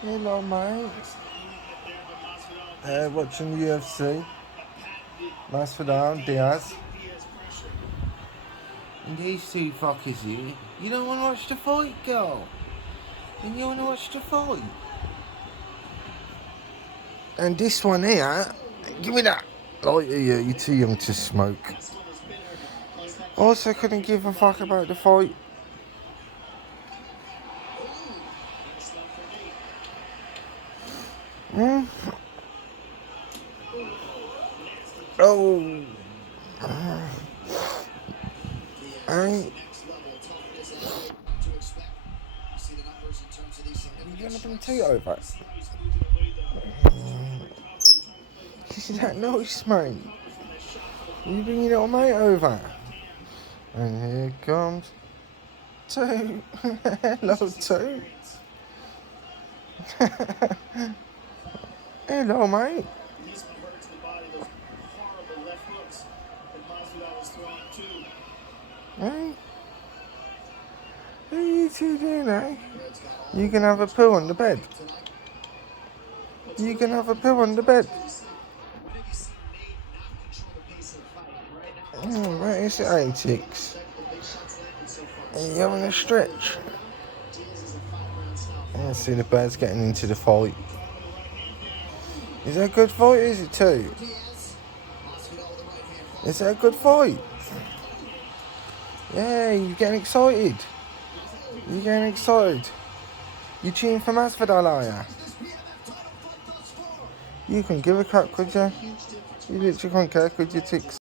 Hello, mate. Watching the UFC. Masvidal, Diaz. And these two fuckers here. You don't want to watch the fight, girl. And you want to watch the fight. And this one here, give me that. Oh yeah, you're too young to smoke. Also couldn't give a fuck about the fight. Oh. Hey. You gonna bring Toot over? Is that nice, mate? You bring your little mate over? And here comes Toot. Hello, Toot. Hello, mate. Hey? What are you two doing, eh? You can have a poo on the bed. You can have a poo on the bed. Oh, where is it, A6? Are you having a stretch? I see the birds getting into the fight. Is that a good fight, is it too? Is that a good fight? Yeah, you're getting excited. You're getting excited. You cheering for Masvidal, are you? You couldn't give a crap, could you? You literally couldn't care, could you, Tix?